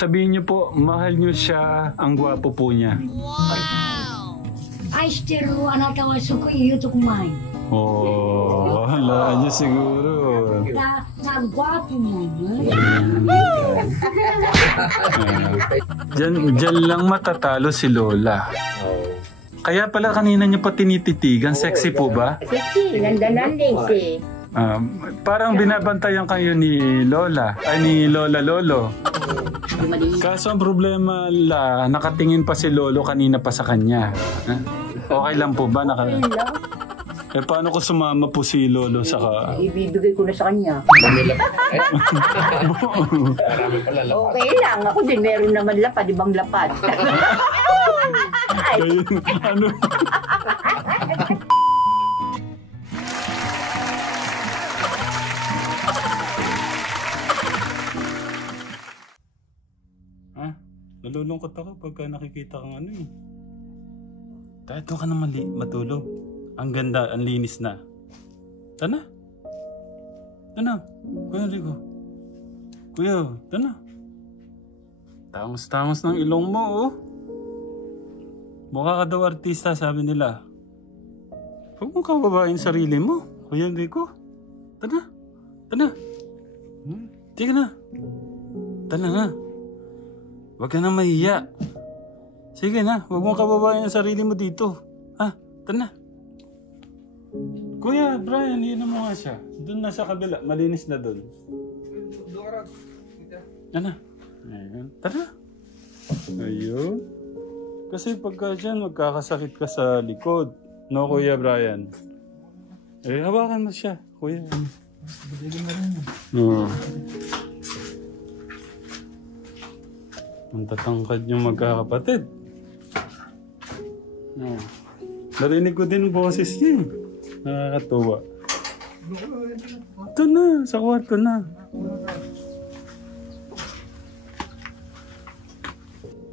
Sabihin niyo po, mahal niyo siya, ang gwapo po niya. Ay, stero, anata wa suko iyo to kumain. Oh, wala niya siguro. Nagwapo mo. Diyan lang matatalo si Lola. Kaya pala kanina niyo pa tinititigan. Sexy po ba? Sexy, landanan din si. Parang binabantayan kayo ni Lola. Ay, ni Lola Lolo. Kaso ang problema nakatingin pa si Lolo kanina pa sa kanya. Okay lang po ba? Paano ko sumama po si Lolo sa Ibibigay ko na sa kanya. Okay lang. Ako din meron naman lapad. Ibang lapad. Ano? Nalulungkot ako pagka nakikita kang ano eh. Dahil doon ka na matulog. Ang ganda, ang linis na. Tana? Tana? Kuya Enrico? Kuya, tana? Tangos-tangos ng ilong mo oh. Mukha ka daw artista, sabi nila. Huwag mo kababain sarili mo, Kuya Enrico. Tana? Tana? Tika na. Tana nga. Huwag ka na mahiya. Sige na, huwag mong kababayan ang sarili mo dito. Ha? Tana. Kuya, Brian, yun mo nga siya. Doon na sa kabila, malinis na doon. Tana. Ayun. Tara. Ayun. Kasi pagka dyan, magkakasakit ka sa likod. No, Kuya Brian? Hawakan mo siya, Kuya. Oo. Ang tatangkad niyong magkakapatid. Narinig ko din ang boses niya. Nakakatuwa. Ito na, sa kwarto na.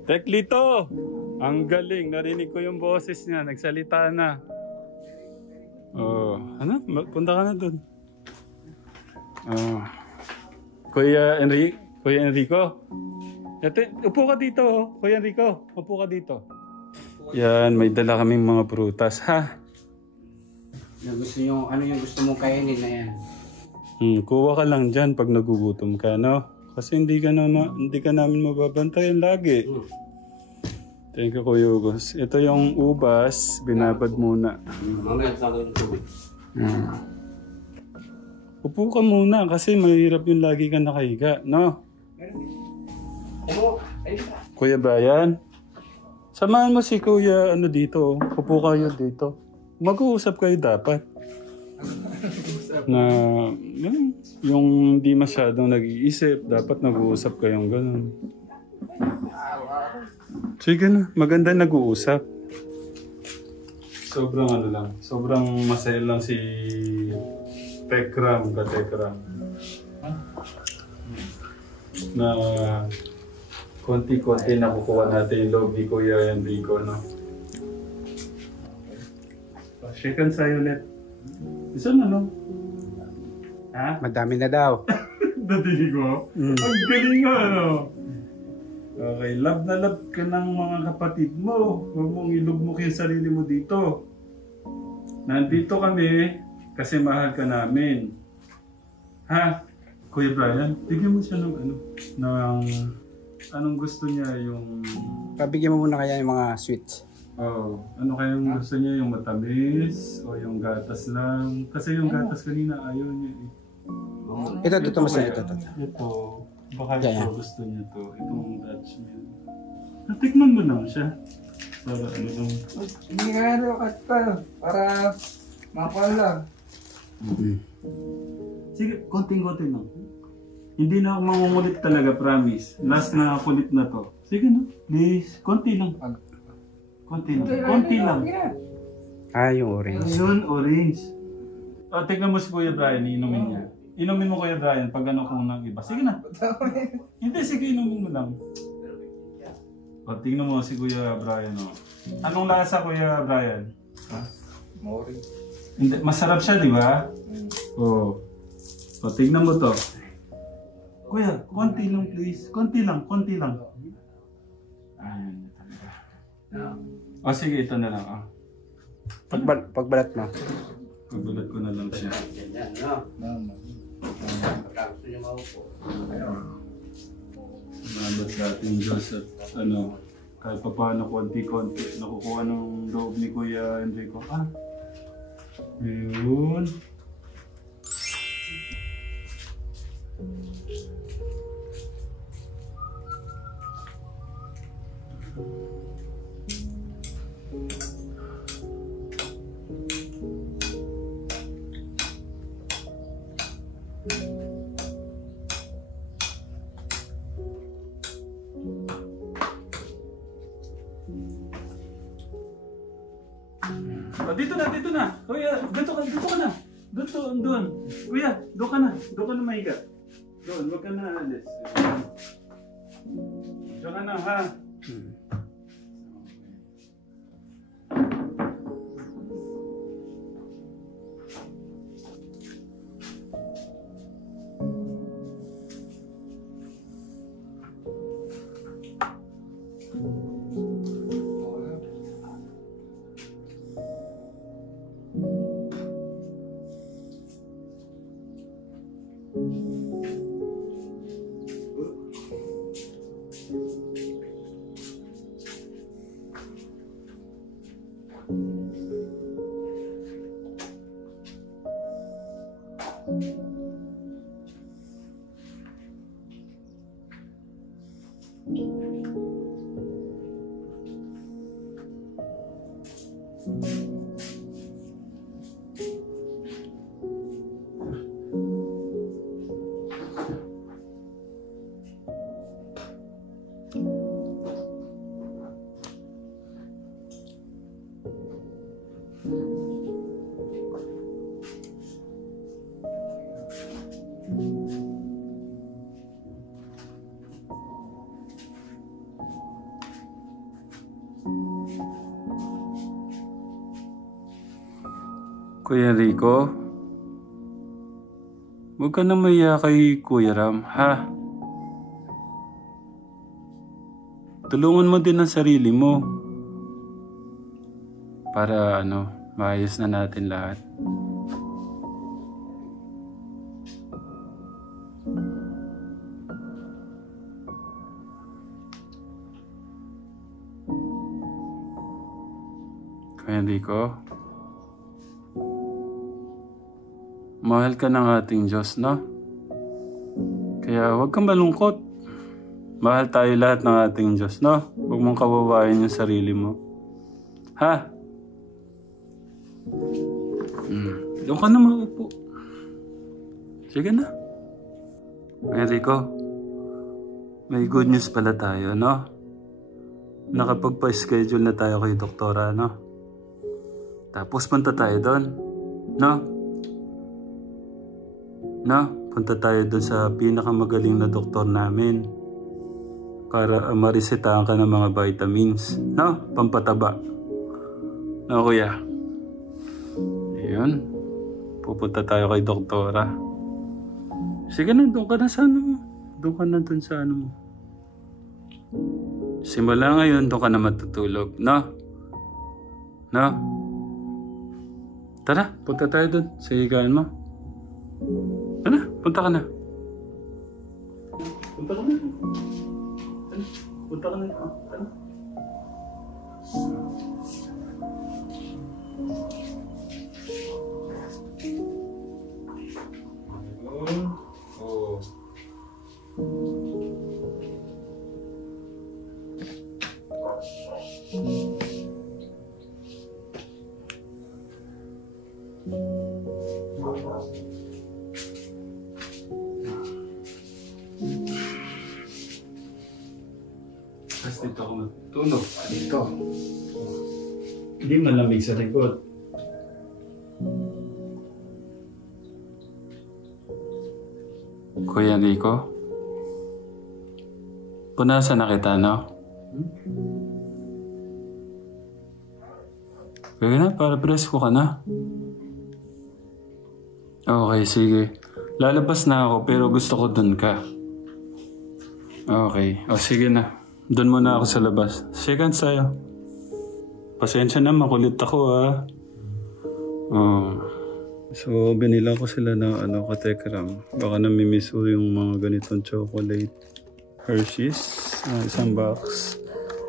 Teklito! Ang galing, narinig ko yung boses niya. Nagsalita na. Ano? Punta ka na dun. Kuya Enrico? Upo ka dito, Kuya Enrico. Upo ka dito. Yan, may dala kaming mga prutas, ha? Ano yung gusto mong kainin na yan? Kuha ka lang dyan pag nagugutom ka, no? Kasi hindi ka namin mababantayan lagi. Thank you, Kuya Ugos. Ito yung ubas, binabad muna. Mamaya sa akin tubig. Upo ka muna kasi mahirap yung lagi ka nakahiga, no? Kuya Brian, samahan mo si Kuya dito. Upo kayo dito. Mag-uusap kayo dapat. Na yung hindi masyadong nag-iisip, dapat nag-uusap kayong ganun. Sige na, maganda nag-uusap. Sobrang masaya lang si Tekram, ka-Tekram. Na konti-konti nakukuha natin yung loob ni Kuya Enrico, no? Shake hands tayo ulit. Isa na, no? Ha? Madami na daw. Nadinig ko? Ang galing nga, no? Okay, love na love ka ng mga kapatid mo. Huwag mong ilugmok yung sarili mo dito. Nandito kami kasi mahal ka namin. Ha? Kuya Brian, bigyan mo siya ng anong gusto niya yung... Pabigyan mo muna kaya yung mga sweets. Ano kayang gusto niya? Yung matamis o yung gatas lang? Kasi yung gatas kanina ayaw niya eh. Ito, mas ito. Ito. Baka ito gusto niya to. Itong Dutch meal. Natikman mo lang siya. Para lang. Hindi nga para makuha lang. Sige, konting-konting lang. Hindi na ako mangungulit talaga, promise. Last na kulit na to. Sige na, please. Konti lang. Konti lang. Yung orange. Yun, orange. Tignan mo si Kuya Brian, inumin niya. Inumin mo Kuya Brian pag ano kung nang iba. Sige na. Hindi, sige, inumin mo lang. Tignan mo si Kuya Brian. Anong lasa, Kuya Brian? Orange. Masarap siya, di ba? Tignan mo to. Kuya, konti lang please. Konti lang, konti lang. Ayan. O sige, ito na lang. Pagbalat mo. Pagbulat ko na lang siya. Salamat sa ating Diyos at kahit pa paano konti-konti nakukuha ng loob ni Kuya Enrico. Ayun. Dito na. Kuya, dito ka na. Doon. Kuya, doon ka na. Doon ka na mahiga. Doon, wag ka na alis. Doon ka na, ha? Kuya Rico, huwag ka na maiya kay Kuya Ram, ha? Tulungan mo din ang sarili mo. Para maayos na natin lahat. Kuya Rico, mahal ka ng ating Diyos, no? Kaya huwag kang malungkot. Mahal tayo lahat ng ating Diyos, no? Huwag mong kawawain yung sarili mo. Ha? Doon ka na maupo. Sige na. Enrico, may good news pala tayo, no? Nakapagpa-schedule na tayo kay doktora, no? Tapos punta tayo doon, no? No? Punta tayo doon sa pinakamagaling na doktor namin. Para maresetahan ka ng mga vitamins, no? Pampataba. No, kuya? Ayun. Pupunta tayo kay doktora. Sige na, doon ka na sa mo. Doon ka na doon sa mo. Simula ngayon, doon ka na matutulog, no? No? Tara, punta tayo doon sa higaan mo. Tara, punta ka na. Punta ka na. Punta ka na. Tara. Oh. Tapos dito ako matulog. Dito. Hindi malamig sa likod. Kuya Rico, punasan na kita, no? Kaya na, para presko ka na. Okay, sige. Lalabas na ako pero gusto ko dun ka. Okay. O sige na. Doon muna ako sa labas. Shake hands tayo. Pasensya na, makulit ako Oh. So, binila ko sila ng katekram. Baka namimiss ko yung mga ganitong chocolate. Hershey's, isang box.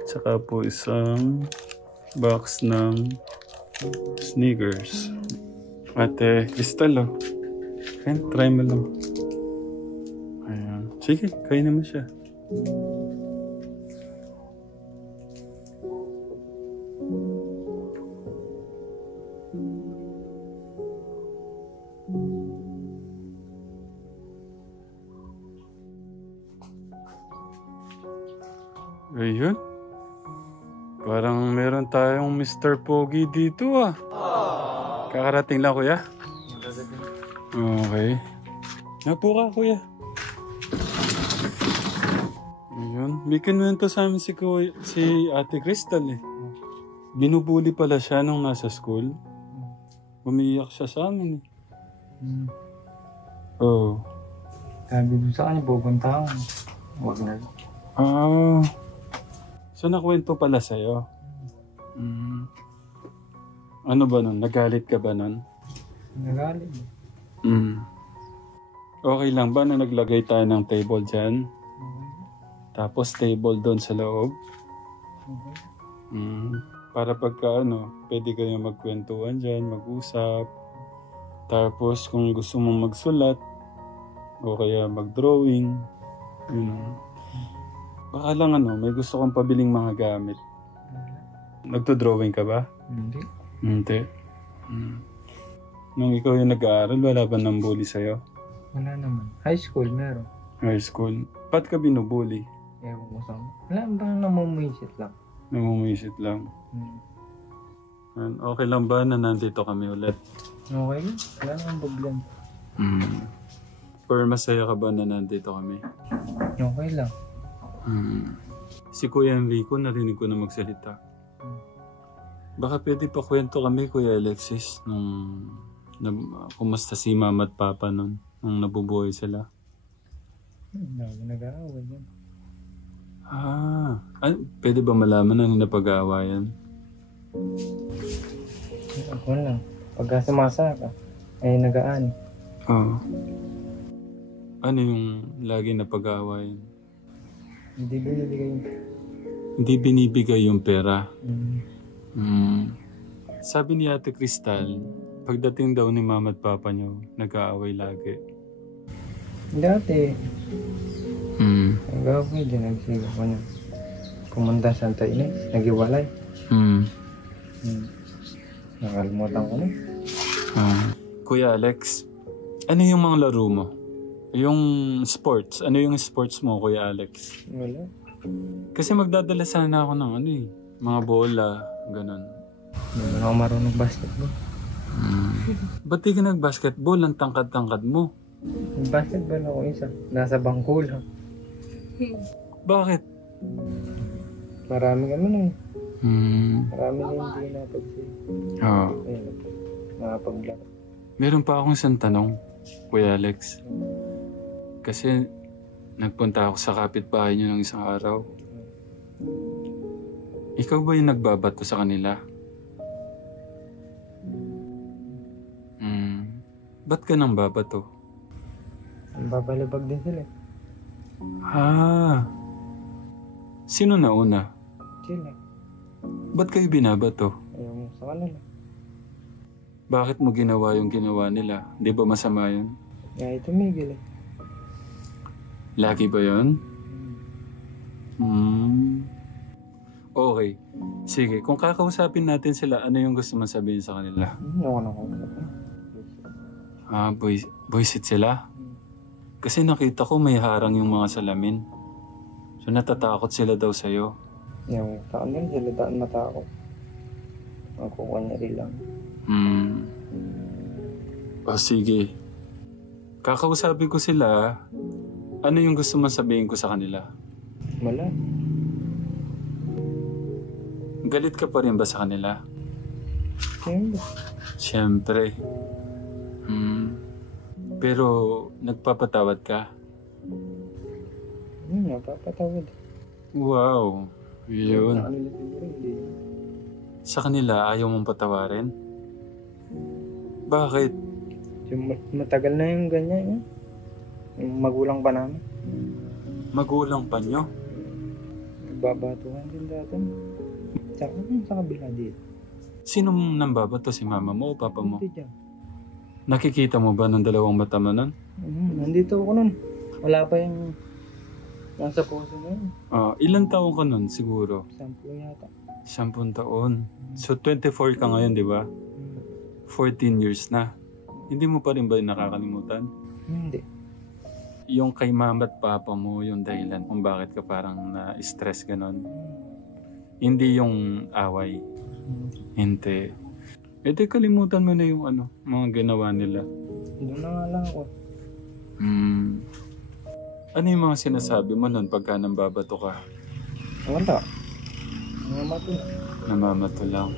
Tsaka po isang box ng Snickers. Ate, Crystal Ayan, try mo lang. Ayan. Sige, kainin mo siya. Ayun. Parang meron tayong Mr. Pogi dito Kakarating lang kuya? Okay. Napo ka kuya. Ayun. May kinuwento sa amin si Ate Crystal Binubuli pala siya nung nasa school. Umiiyak siya sa amin Oh. Sabi ko sa kanya, pupunta ako. Huwag na. So nakwento pala sa'yo? Ano ba nun? Nagalit ka ba nun? Nagalit. Okay lang ba na naglagay tayo ng table dyan? Tapos table doon sa loob? Para pagka pwede kayo magkwentuhan dyan, mag-usap. Tapos kung gusto mong magsulat, o kaya mag-drawing, Baka lang may gusto kong pabiling mga gamit. Nagto-drawing ka ba? Hindi. Hindi. Nung ikaw yung nag-aaral, wala ba nang bully sa'yo? Wala naman. High school meron. High school. Ba't ka binubully? Ewan ko saan. Wala bang namumuisit lang. Namumuisit lang. Okay lang ba na nandito kami ulit? Okay lang. Wala namang problema. Or masaya ka ba na nandito kami? Okay lang. Si Kuya Enrico, narinig ko na magsalita. Baka pwede pa kwento kami, Kuya Alexis, kumusta si Mama at Papa nun, nung nabubuhay sila. Nag-aaway yan. Pwede ba malaman na napag-aawayan? Ako lang. Pagka sumasa ka, ay nag-aani. Ano yung lagi napag-aawayan? Hindi binibigay yung pera. Sabi ni Ate Crystal, pagdating daw ni Mama at Papa niyo, nag-aaway lagi. Dati. Nag-aaway din. Nagsigaw ko niya. Pumunta sa Santa Ines. Nag-iwalay. Nakalimutan ko na. Kuya Alex, ano yung mga laro mo? Yung sports. Ano yung sports mo, Kuya Alex? Wala. Kasi magdadala sana ako ng mga bola, ganun. Hindi na ako marunong basketball. Ba't di ka nag-basketball? Ang tangkad-tangkad mo. Basketball ako isa. Nasa bangko lang. Bakit? Marami Marami na hindi napag-save. Ayun na po. Nakapag-block. Meron pa akong isang tanong, Kuya Alex. Kasi nagpunta ako sa kapitbahay niyo ng isang araw. Ikaw ba yung nagbabato sa kanila? Ba't ka nang babato? Babalibag din sila. Sino na una? Sila. Ba't kayo binabato? Ayaw sa kanila. Bakit mo ginawa yung ginawa nila? Di ba masama yun? Kaya tumigil Lagi ba yun? Okay. Sige, kung kakausapin natin sila, ano yung gusto mong sabihin sa kanila? Buisit sila? Kasi nakita ko may harang yung mga salamin. So natatakot sila daw sa'yo. Yung sa kanila, sila daan matakot. Ang kukunyari lang. Sige. Kakausapin ko sila. Ano yung gusto mong sabihin ko sa kanila? Wala. Galit ka pa rin ba sa kanila? Siyempre. Pero nagpapatawad ka? Napapatawad. Wow. Yun. Sa kanila siguro, hindi. Sa kanila, ayaw mong patawarin? Bakit? Yung matagal na yung ganyan, eh. Yung magulang pa namin. Magulang pa nyo? Babatuhan din dati. Sa kabila dito. Sino nambabato? Si mama mo o papa mo? Dito dyan. Nakikita mo ba ng dalawang mata mo nun? Nandito ako nun. Wala pa yung nasa puso na yun. Ilan taon ka nun siguro? 10 yata. 10 taon. So 24 ka ngayon, di ba? 14 years na. Hindi mo pa rin ba nakakalimutan? Hindi. Yung kay mama at papa mo, yung dahilan kung bakit ka parang na-stress ganon. Hindi yung away. Hindi. Di kalimutan mo na yung mga ginawa nila. Doon na nga lang ako. Ano yung mga sinasabi mo nun pagka nambabato ka? Wala. Namato na. Namamato lang.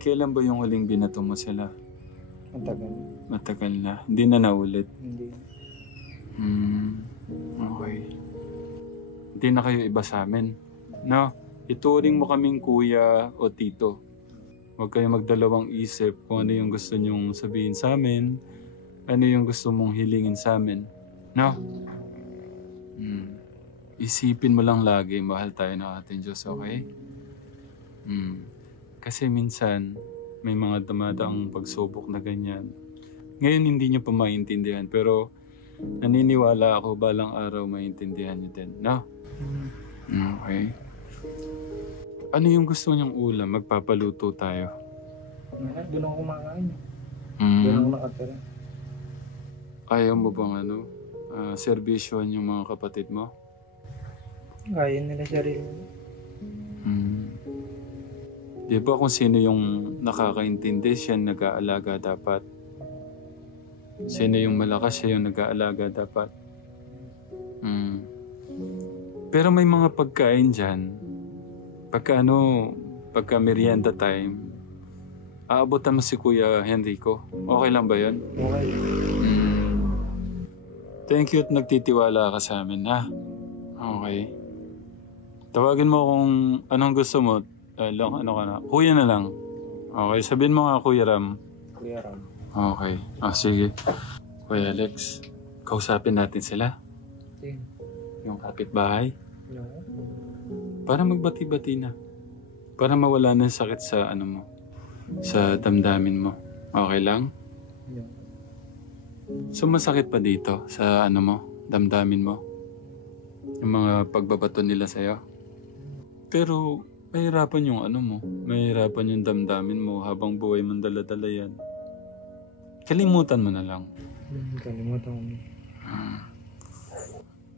Kailan ba yung huling binato mo sila? Matagal. Matagal na. Hindi na naulit. Hindi. Okay. Hindi na kayo iba sa amin. No? Ituring mo kaming kuya o tito. Huwag kayong magdalawang isip kung ano yung gusto nyong sabihin sa amin. Ano yung gusto mong hilingin sa amin. No? Isipin mo lang lagi, mahal tayo ng ating Diyos, okay? Kasi minsan, may mga dumadaang pagsubok na ganyan. Ngayon hindi nyo pa maintindihan, pero naniniwala ako balang araw maintindihan nyo din, no? Okay. Ano yung gusto nyong ulam? Magpapaluto tayo. Doon ako kumakain. Doon ako nakatira. Ayaw mo bang servisyohan yung mga kapatid mo? Kaya nila sarili. Di ba kung sino yung nakakaintindi, siya nag-aalaga dapat? Sino yung malakas, siya yung nag-aalaga dapat? Pero may mga pagkain dyan, pagka merienda time, aabotan mo si Kuya Henrico. Okay lang ba yun? Okay. Thank you at nagtitiwala ka sa amin, ha? Okay. Tawagin mo kung anong gusto mo. Kuya na lang. Okay, sabihin mo nga Kuya Ram. Kuya Ram. Okay. Sige. Kuya Alex, kausapin natin sila. Sige. Yung kapitbahay. No. Para magbati-bati na. Para mawala ng sakit sa mo. Sa damdamin mo. Okay lang? No. So masakit pa dito sa damdamin mo? Yung mga pagbabato nila sa'yo? Pero mahirapan yung mo. Mahirapan yung damdamin mo habang buhay mong dala-dala yan. Kalimutan mo na lang. Kalimutan ko.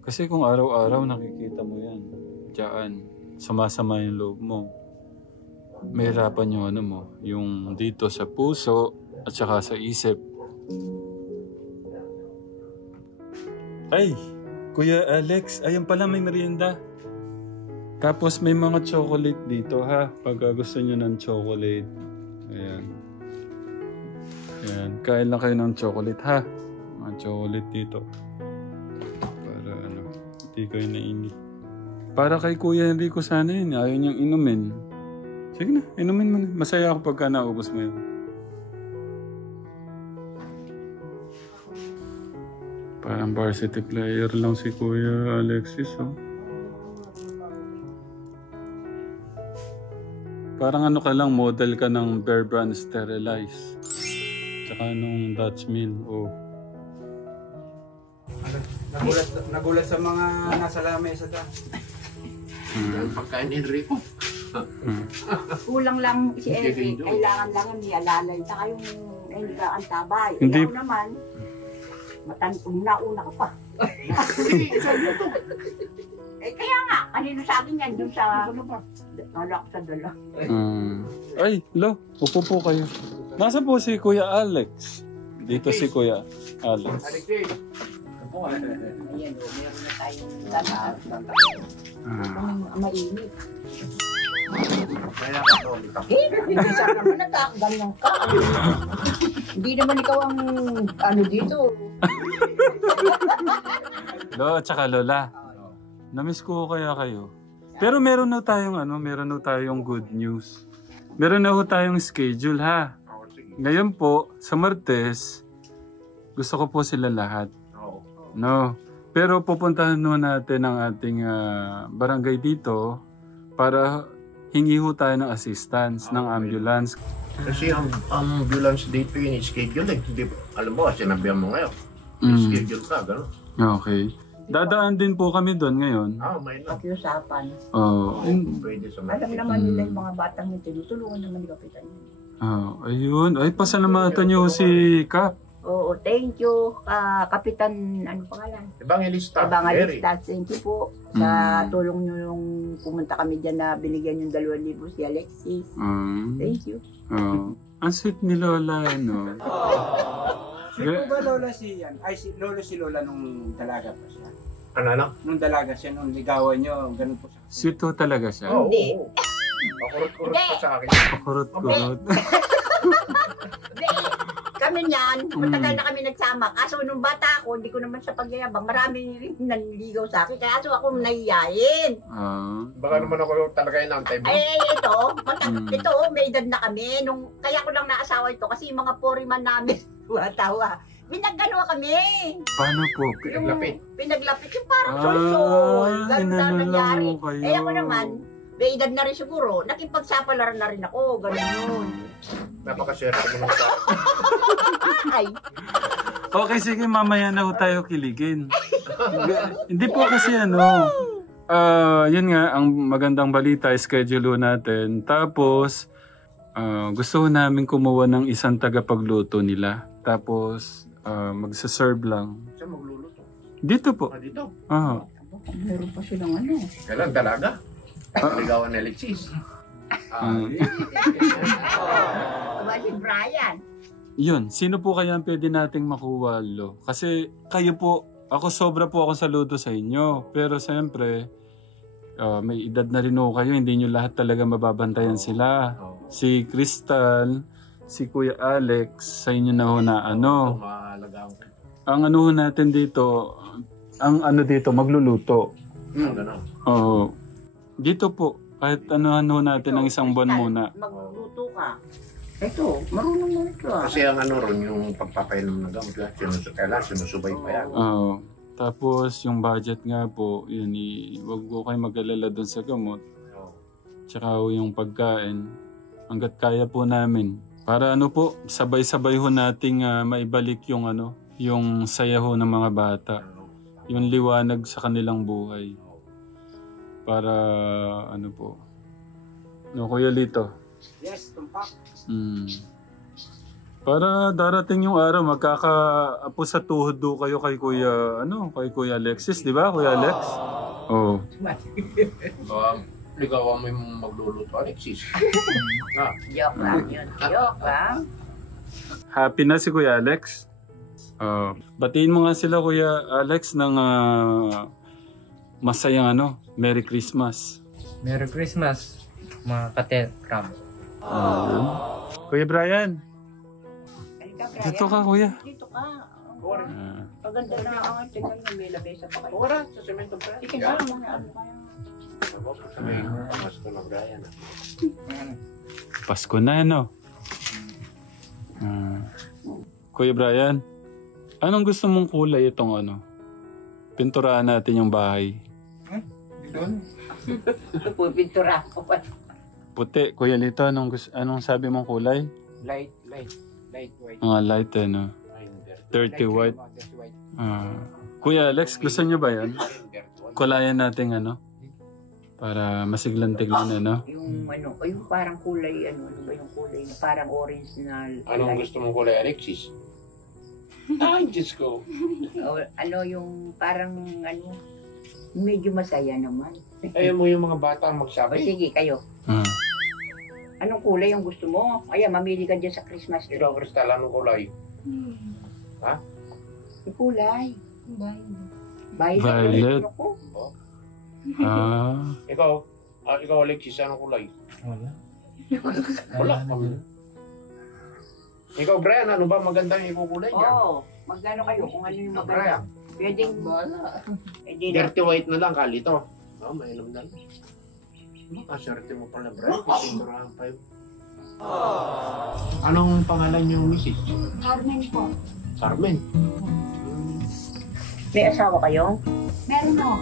Kasi kung araw-araw nakikita mo yan, diyan, sumasama yung loob mo. Mahirapan yung mo, yung dito sa puso at saka sa isip. Ay, Kuya Alex, ayun pala may merienda. Tapos may mga chocolate dito ha, pag gusto nyo ng chocolate. Ayan. Ayan, kain lang kayo ng chocolate ha. Mga chocolate dito. Para hindi kayo nainit. Para kay Kuya Enrico sana yun, ayaw niyang inumin. Sige na, inumin mo na. Masaya ako pagka naubos mo yun. Parang varsity player lang si Kuya Alexis, oh. Parang ka lang, model ka ng Bear Brand Sterilize. Tsaka nung Dutch Mill, oh. Nagulat sa mga nasa lamesa dyan. Pagkain ni Enrico. Kulang lang si Eric. Kailangan lang yung nialalay. Saka yung hindi ka ang tabay. Hindi. Ikaw naman, una ka pa. Kaya nga, kanino sa akin yan, dun sa alak sa dala. Ay, upo po kayo. Nasa po si Kuya Alex? Dito si Kuya Alex. Ayan, meron na tayong tataas. Mainit. Hindi sa naman ganyan ka. Hindi naman ikaw ang dito. Tsaka Lola. Namiss ko kaya kayo. Pero meron na tayong meron na tayong good news. Meron na tayong schedule ha. Ngayon po, sa Martes, gusto ko po sila lahat. No. Pero pupuntahan natin ang ating barangay dito para hingi ho tayo ng assistance ng ambulance. Kasi ang ambulance dito yun schedule eh. Hindi, alam mo, sinabihan mo ngayon. Schedule ka, gano'n. Okay. Dadaan din po kami doon ngayon. May na. Pakiusapan. Pwede sa Alam naman nila yung mga batang yung tinutulungan naman ni Kapitan. Ayun. Ay, pasalamatan niyo si Kap. Oo, thank you, Kapitan, ano pangalan? Evangelista. Evangelista, thank you po sa tulong nyo nung pumunta kami dyan na binigyan yung 2,000 si Alexis. Thank you. Ang sweet ni Lola, no? Sino ba lola si yan? Ay, lolo si Lola nung dalaga pa siya. Ano? Nung dalaga siya, nung ligawan nyo, ganun po siya. Sweet ho talaga siya. Hindi. Pakurot-kurot pa sa akin. Pakurot-kurot. Hindi. Kami niyan, matagal na kami nagsama. Kaso nung bata ako, hindi ko naman siya pagyayabang. Marami rin nanligaw sa akin. Kaya so ako nahiyayin. Baka naman ako talaga inantay mo. Ito, may edad na kami. Kaya ko lang naasawa ito kasi yung mga foreman namin, tawa. Pinagano kami. Paano po? Pinaglapit yung parang sol-sol. Ganda nangyari. Eh ako naman, may edad na rin siguro. Nakipagsapalaran na rin ako. Ganun yun. Napakaswerte mo lang sa Ay. Okay, sige, mamaya na ho tayo kiligin. Hindi po kasi yun nga, ang magandang balita, schedule natin. Tapos, gusto namin kumuha ng isang tagapagluto nila. Tapos, magsaserve lang. Saan magluluto? Dito po. Dito? Meron pa silang Kailan dalaga? Ligawan ni Alexis. Si Brian. Yun, sino po kaya ang pwede nating makuha, Lo? Kasi kayo po, sobra po akong saludo sa inyo. Pero siyempre, may edad na rin kayo, hindi nyo lahat talaga mababantayan sila. Si Crystal, si Kuya Alex, sa inyo na ho na Ang natin dito, dito, magluluto. Oo. Dito po, kahit natin ang isang buwan muna. Magluto ka. Ito, marunong mo ito Kasi ang ron, yung pagpapainom na gamot, kailangan sinusubay pa yan. Oo. Tapos yung budget nga po, yun, wag po kayo mag-alala dun sa gamot. Tsaka yung pagkain, hanggat kaya po namin. Para po, sabay-sabay ho nating maibalik yung yung saya ho ng mga bata. Yung liwanag sa kanilang buhay. Para po. Kuya Lito. Yes, tumpak. Para darating yung araw, magkakaapo sa tuhod do kayo kay Kuya, kay Kuya Alexis, di ba, Kuya Alex? Oo. Ligawan mo yung magluluto, Alexis. Joke lang yun. Joke lang. Happy na si Kuya Alex? Batiin mo nga sila, Kuya Alex, ng masayang Merry Christmas. Merry Christmas, mga katekram. Kuya Brian. Dito ka, Kuya. Dito ka. Paganda na ang tingnan mo, may labesa pa kayo. Ora, sa semento pa. Sige na, mga Pasko na, Brian. Pasko na, Kuya Brian, anong gusto mong kulay itong pinturahan natin yung bahay? Pintura ko pa. Puti. Kuya Lito, anong sabi mong kulay? Light white. Mga light, dirty white. Kuya Alex, gusto nyo ba yan? Kulayan natin, para masiglan-tiglan, Yung yung parang kulay, ano ba yung kulay? Parang orange na Anong gusto mong kulay, Alexis? Ay, Diyos ko. yung parang, medyo masaya naman. Ayaw mo yung mga bata ang O magsabi. sige, kayo. Anong kulay yung gusto mo? Ayan, mamili ka dyan sa Christmas tree. Ikaw, Crystal, anong kulay? Yung kulay. Violet. Ikaw, Alexis, anong kulay? Wala. Ikaw, Brian, ano ba magandang ikukulay niya? Oo. Magkano kayo kung ano yung maganda? Brian, Pwedeng, hindi na. Dirty white na lang, kalito. Mainom na lang. Makaswerte mo pala, Brian. Sigurahan pa yun. Anong pangalan yung misis? Carmen po. Carmen. May asawa kayo? Meron o.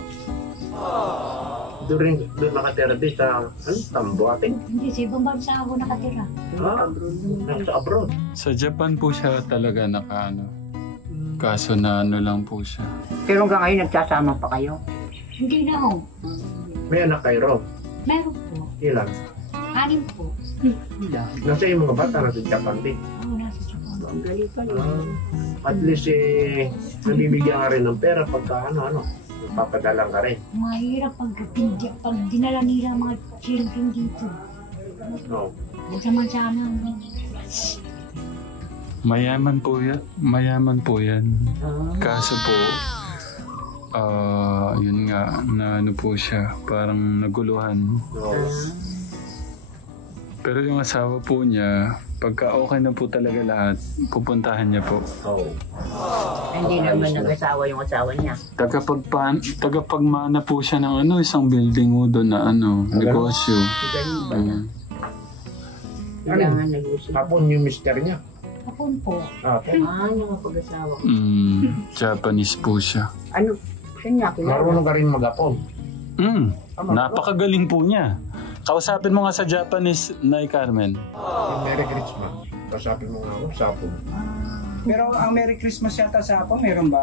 Doon nakatira din sa, Tamboating? Hindi, sa ibang bansa ako nakatira. Nasa abroad. Sa Japan po siya talaga kaso na lang po siya. Pero hanggang ngayon nagsasama pa kayo? Hindi na ho. May anak kayo, Meron po. ilan? 6 po. Nasa yung mga bata nasa Japan din. Oo, nasa Japan. Ang galing pala. At least nabibigyan ka rin ng pera pagka magpapadalang ka rin. Mahirap pag dinala nila mga children dito. No. Saman sana. Mayaman po yan. Kaso po, yun nga, na po siya, parang naguluhan. No. Pero yung asawa po niya, pagka okay na po talaga lahat, pupuntahan niya po. Oh. Hindi naman nag-asawa yung asawa niya. Tagapagmana po siya ng isang building mo doon na negosyo. Galing ba? Kailangan nag-usap. Hapon yung mister niya. Hapon po. Yung pag-asawa. Japanese po siya. Ano? Siya niya, kilala. Marunong ka rin mag-apon. Napakagaling po niya. Kausapin mo nga sa Japanese, Nay Carmen. Merry Christmas. Kasapin mo nga ako, sapon. Pero ang Merry Christmas yata sa Apo, meron ba?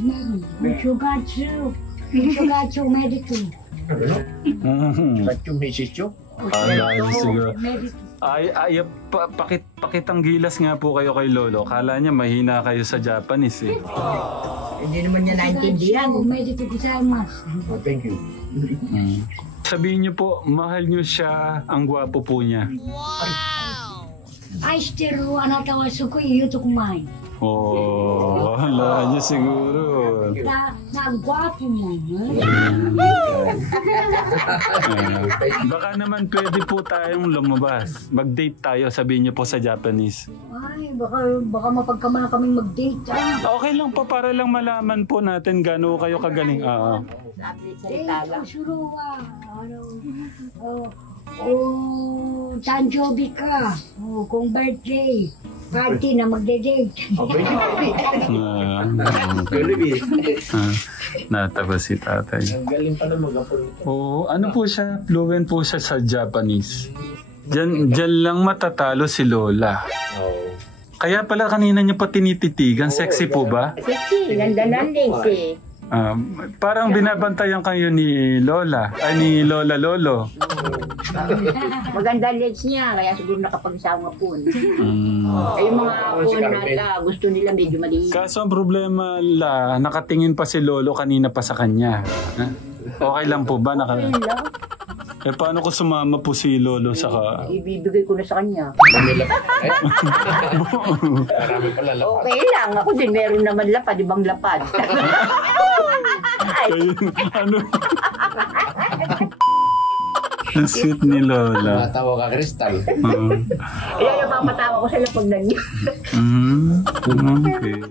Meron. Mishugatsu. Mishugatsu medico. Ba't yung misis nyo? Siguro. Medico. Pakitang gilas nga po kayo kay Lolo. Kala niya mahina kayo sa Japanese eh. Hindi naman niya naintindihan. Medico gozaimasu. Oh, thank you. Sabihin niyo po, mahal niyo siya, ang gwapo po niya. Aishiteru anata wa sugoi yutokumae. Wala niya siguro. Nagwapo mo. Baka naman pwede po tayong lumabas. Mag-date tayo, sabihin niyo po sa Japanese. Ay, baka mapagkamala kaming mag-date. Okay lang po, para lang malaman po natin gaano kayo kagaling. Suro wa. Tanjobi ka. Kung birthday. Party na magde-date. Natawa si tatay. Ang galing pa na mag-apon ito. Oo, ano po siya? Fluent po siya sa Japanese. Diyan lang matatalo si Lola. Oh. Kaya pala kanina niya pa tinititigan. Sexy po ba? Sexy, ganda ng legs eh. Parang binabantayan kayo ni Lola. Ay, ni Lola Lolo. Maganda legs niya, kaya siguro nakapag-isama po. Yung mga po nata, gusto nila medyo maliit. Kaso ang problema nakatingin pa si Lolo kanina pa sa kanya. Okay lang po ba? Paano ko sumama po si Lolo sa Ibibigay ko na sa kanya. Marami pala lapad. Okay lang, ako din meron naman lapad, ibang lapad. ano? Ang sweet ni Lola. Matawa ka, Crystal. Ayan yung mapatawa ko sa lapag na niya. Okay.